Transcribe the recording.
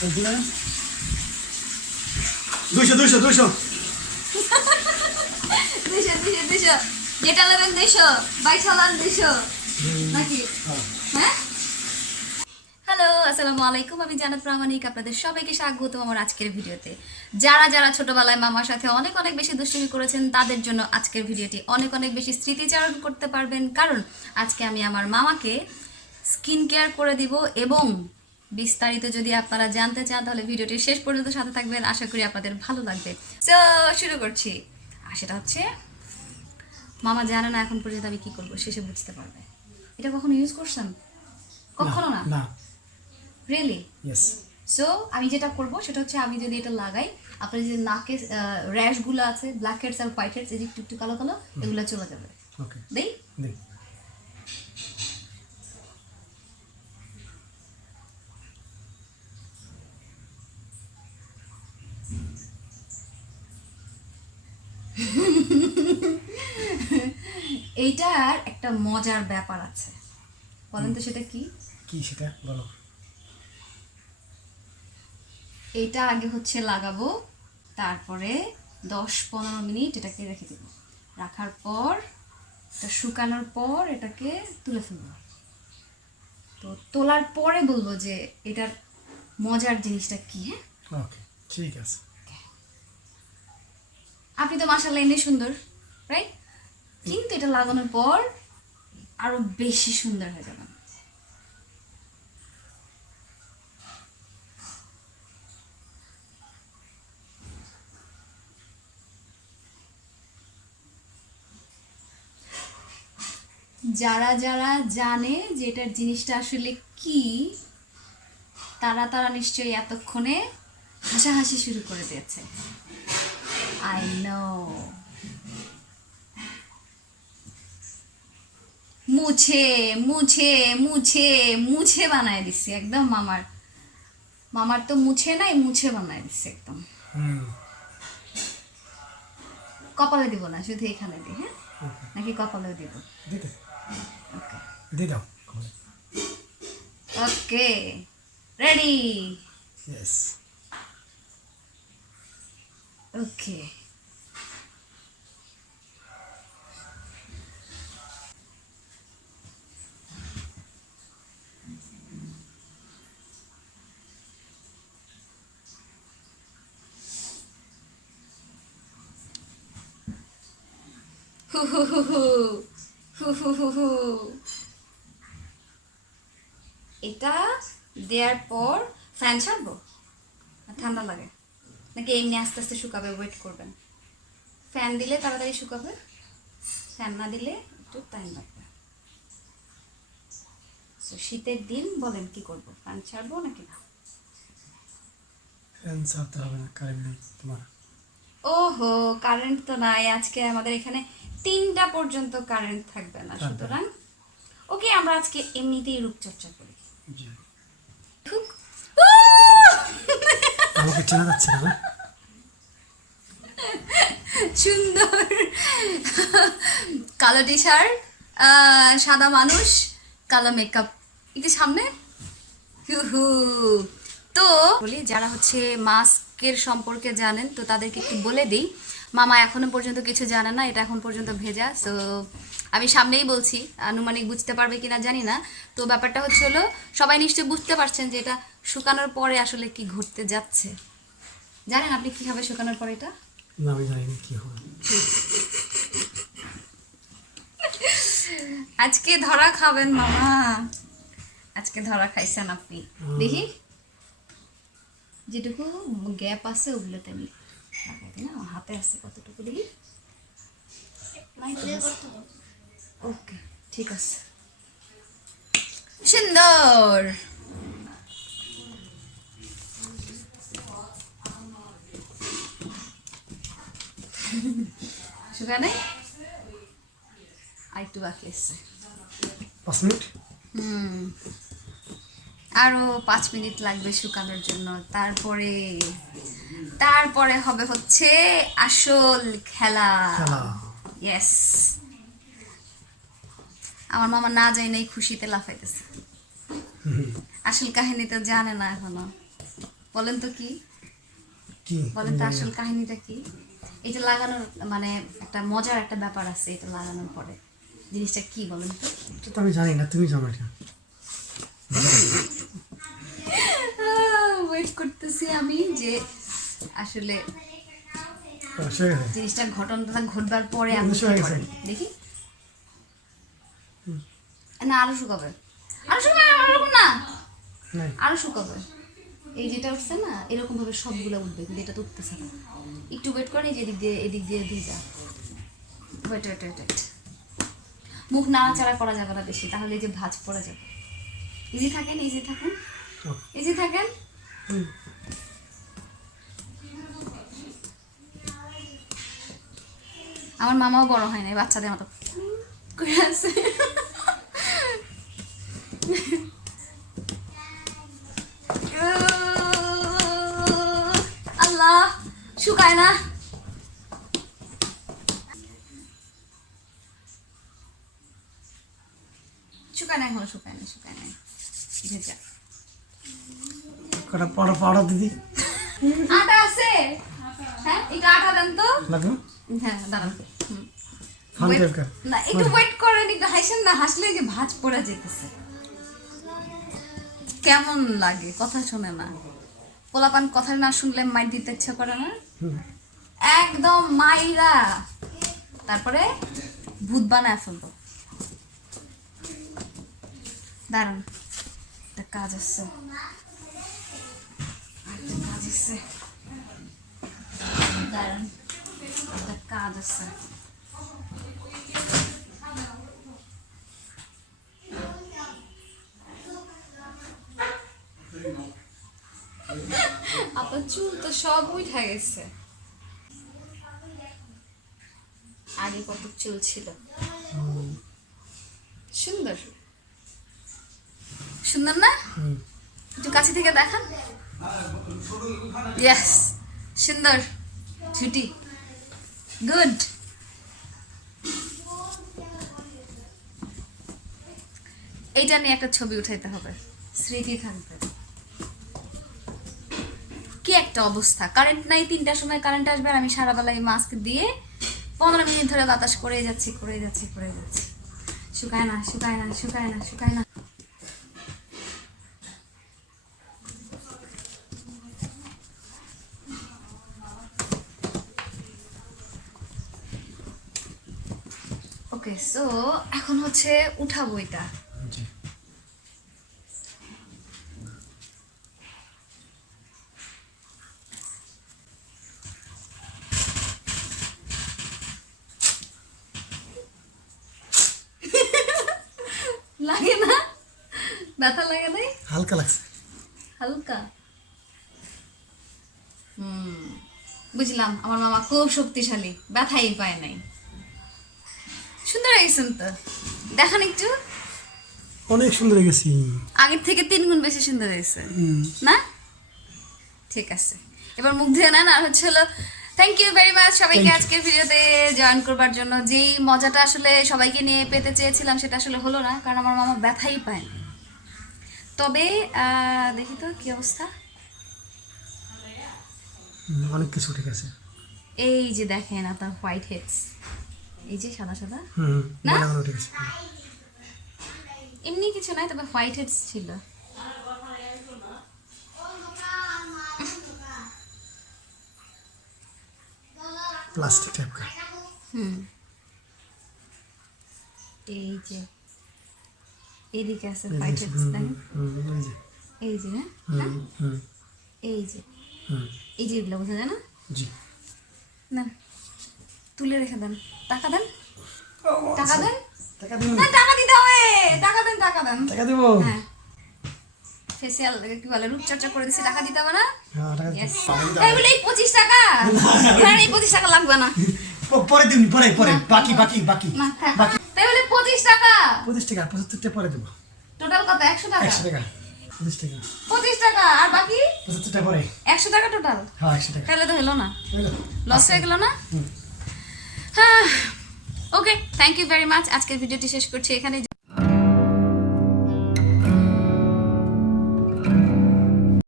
200 যেটা নেবেন 200 বাইশালান 200 নাকি হ্যাঁ। হ্যালো আসসালামু আলাইকুম, আমি জান্নাত প্রামাণিক, আপনাদের সবাইকে স্বাগত আমার আজকের ভিডিওতে। যারা যারা ছোটবেলায় মামার সাথে অনেক অনেক বেশি দুষ্টুমি করেছেন তাদের জন্য আজকের ভিডিওটি অনেক অনেক বেশি স্মৃতিচারণ করতে পারবেন, কারণ আজকে আমি আমার মামাকে স্কিন কেয়ার করে দিব এবং বিস্তারিত যদি আপনারা জানতে চান তাহলে ভিডিওটি শেষ পর্যন্ত সাথে থাকবেন, আশা করি আপনাদের ভালো লাগবে। তো শুরু করছি। আর সেটা হচ্ছে মামা জানে না এখন পর্যন্ত আমি কি করবো, শেষে বুঝতে পারবে। এটা কখনো ইউজ করছেন? কখনো না? না। রিয়েলি? ইয়েস। সো আমি যেটা করব সেটা হচ্ছে, আমি যদি এটা লাগাই আপনার যে নাকে র্যাশগুলো আছে, black heads are white heads, এই যে একটু একটু কালো কালো, এগুলো চলে যাবে। ওকে, দেই? দেই। এইটার একটা মজার ব্যাপার আছে, বলেন তো সেটা কি? কি সেটা বলো। এইটা আগে হচ্ছে লাগাবো, তারপরে 10-15 মিনিট এটাকে রেখে দেবো। রাখার পর এটা শুকানোর পর এটাকে তুলে ফেলবো। তো তোলার পরে বলবো যে এটার মজার জিনিসটা কি। হ্যাঁ, ওকে, ঠিক আছে। আপনি তো মাশাআল্লাহ এমনি সুন্দর, রাইট? কিন্তু এটা লাগানোর পর আরো বেশি সুন্দর হয়ে যাবেন। যারা যারা জানে যে এটার জিনিসটা আসলে কি, তারা তারা নিশ্চয়ই এতক্ষণে হাসাহাসি শুরু করে দিয়েছে। I know. মুছে মুছে মুছে মুছে বানায় দিচ্ছি একদম। মামার মামার তো মুছে নাই, মুছে বানায় দিচ্ছি একদম। কপালে দিব না, শুধু এখানে দিই। হ্যাঁ, নাকি কপালেও দিব? দিতে ওকে দিয়ে দাও। ওকে, রেডি? ইয়েস। ওকে। হু হু হু হু হু হু হু হু। এটা দেওয়ার পর ফ্যান ছাড়বো? ঠান্ডা লাগে নাকি এমনি আস্তে আস্তে শুকাবে? ওয়েট করবেন। ফ্যান দিলে তাড়াতাড়ি শুকাবে, ফ্যান না দিলে একটু টাইম লাগবে। তো শীতের দিন বলেন কি করব, ফ্যান ছাড়বো নাকি না? ফ্যান ছাড়তে হবে না, কারেন্ট নেই তোমার। ওহো, কারেন্ট তো নাই আজকে আমাদের এখানে 3টা পর্যন্ত কারেন্ট থাকবে না, সুতরাং ওকে আমরা আজকে এমনিতেই রূপচর্চা করি। আমাকে চেনা যাচ্ছে না। সুন্দর কালো টি শার্ট, সাদা মানুষ, কালো মেকআপ, একটু সামনে। হু তো বলি, যারা হচ্ছে মাস্কের সম্পর্কে জানেন তো তাদেরকে একটু বলে দিই। মামা এখনো পর্যন্ত কিছু জানে না, এটা এখন পর্যন্ত ভেজা। সো আমি সামনেই বলছি, আনুমানিক বুঝতে পারবে কিনা জানি না। তো ব্যাপারটা হচ্ছে হলো, সবাই নিশ্চয়ই বুঝতে পারছেন যে এটা শুকানোর পরে আসলে কি ঘটতে যাচ্ছে। জানেন আপনি কিভাবে শুকানোর পরে এটা? না, আমি জানি না কি হবে। আজকে ধরা খাবেন মামা, আজকে ধরা খাইছেন আপনি। দেখি যেটুকু গ্যাপ আছে ওগুলোতে আমি লাগাই দিই না, আমার হাতে আছে কতটুকু দেখি। ওকে, ঠিক আছে, সুন্দর। শুকানে আর একটু বাকি আছে। 5 মিনিট। আরো 5 মিনিট লাগবে শুকানোর জন্য। তারপরে তারপরে হবে হচ্ছে আসল খেলা। ইয়েস, আমার মামা না যায় নাই খুশিতে লাফাইতেছে। আসল কাহিনী তো জানে না এখনো। বলেন তো কি কি বলেন তো আসল কাহিনীটা কি? এটা লাগানোর মানে একটা মজার একটা ব্যাপার আছে এটা লাগানোর পরে। জিনিসটা কি বলেন তো? এটা তো আমি জানি না, তুমি জানো এটা। ওয়েট করতেছি আমি যে আসলে জিনিসটা ঘটনাটা ঘটবার পরে আমি দেখি। না আরো শুকাবে, আরো শুকাবে না, আরো শুকাবে। এই যেটা উঠছে না এরকম ভাবে সবগুলো উঠবে, কিন্তু এটা তো উঠতেছে না। একটু ওয়েট করে যে এদিক দিয়ে দিয়ে যা। Wait wait wait wait. মুখ নাড়াচাড়া করা যাবে না বেশি, তাহলে এই যে ভাঁজ পড়ে যাবে। ইজি থাকেন, ইজি থাকেন, ইজি থাকেন। আমার মামাও বড় হয় নাই, বাচ্চাদের মতো করে আছে। আল্লাহ শুকায় না। শুকায় না, এখনো শুকায় না, শুকায় না। ভেজা কটা পড়া পড়া দিদি। আটা আছে? হ্যাঁ একটু আটা দেন তো। লাগবে? হ্যাঁ দাঁড়ান। না একটু ওয়েট করেন, একটু হাসেন না, হাসলে যে ভাঁজ পড়ে যেতেছে। কেমন লাগে? কথা শোনে না পোলাপান, কথা না শুনলে মাইর দিতে ইচ্ছা করে না? একদম মাইরা তারপরে ভূত বানায় ফেলবো। দাঁড়ান, একটা কাজ আছে, কাজ আছে, দাঁড়ান, একটা কাজ আছে। আপনার চুল তো সব উঠে গেছে। আগে কত চুল ছিল, সুন্দর সুন্দর না? একটু কাছে থেকে দেখান। ইয়েস, সুন্দর ছুটি, গুড। এইটা নিয়ে একটা ছবি উঠাইতে হবে, স্মৃতি থাকবে। কি একটা অবস্থা, কারেন্ট নাই, 3টার সময় কারেন্ট আসবে আর আমি সারা বেলা এই মাস্ক দিয়ে 15 মিনিট ধরে বাতাস করে যাচ্ছি, শুকায় না, শুকায় না, শুকায় না, শুকায় না। ওকে, সো এখন হচ্ছে উঠাবো এটা। লাগে না? ব্যথা লাগে নাই? হালকা লাগছে, হালকা। বুঝলাম, আমার মামা খুব শক্তিশালী, ব্যথাই পায় নাই। সুন্দর হয়েছেন তো, দেখান একটু। অনেক সুন্দর হয়ে গেছি, আগের থেকে 3 গুণ বেশি সুন্দর হয়েছে না? ঠিক আছে, এবার মুখ ধুয়ে নেন। আর হচ্ছে হলো থ্যাংক ইউ ভেরি মাচ সবাইকে আজকের ভিডিওতে জয়েন করবার জন্য। যেই মজাটা আসলে সবাইকে নিয়ে পেতে চেয়েছিলাম সেটা আসলে হলো না, কারণ আমার মামা ব্যথাই পায় না। তবে দেখি তো কি অবস্থা। অনেক কিছু ঠিক আছে। এই যে দেখেন আপনার হোয়াইট হেডস, এই যে সাদা সাদা না, ঠিক আছে, এমনি কিছু নাই, তবে হোয়াইট হেডস ছিল। प्लास्टिक टाइप का। এই যে এদিকে আছে হোয়াইট হেডস, দেখেন এই যে, হ্যাঁ এই যে, এই যে এগুলো বোঝা যায় না? জি না, তুলে রেখে দেন, টাকা দেন, টাকা দেন, টাকা দিন, না টাকা দিতে হবে, টাকা দেন, টাকা দেন, টাকা দেব। হ্যাঁ ফেসিয়াল কি বলে রূপচর্চা করে দিছি, টাকা দিতে হবে না? হ্যাঁ টাকা দিতে হবে। এই বলে 25 টাকা, হ্যাঁ এই 25 টাকা লাগবে না, পরে দিন, পরে পরে বাকি বাকি বাকি বাকি। তাই বলে 25 টাকা, 25 টাকা 75 টাকা পরে দেব। টোটাল কত? 100 টাকা, 100 টাকা, 25 টাকা, 25 টাকা আর বাকি 75 টাকা পরে। 100 টাকা টোটাল। হ্যাঁ 100 টাকা। তাহলে তো হলো না, লস হয়ে গেল না? হ্যাঁ ওকে, থ্যাংক ইউ ভেরি মাচ। আজকের ভিডিওটি শেষ করছি এখানে।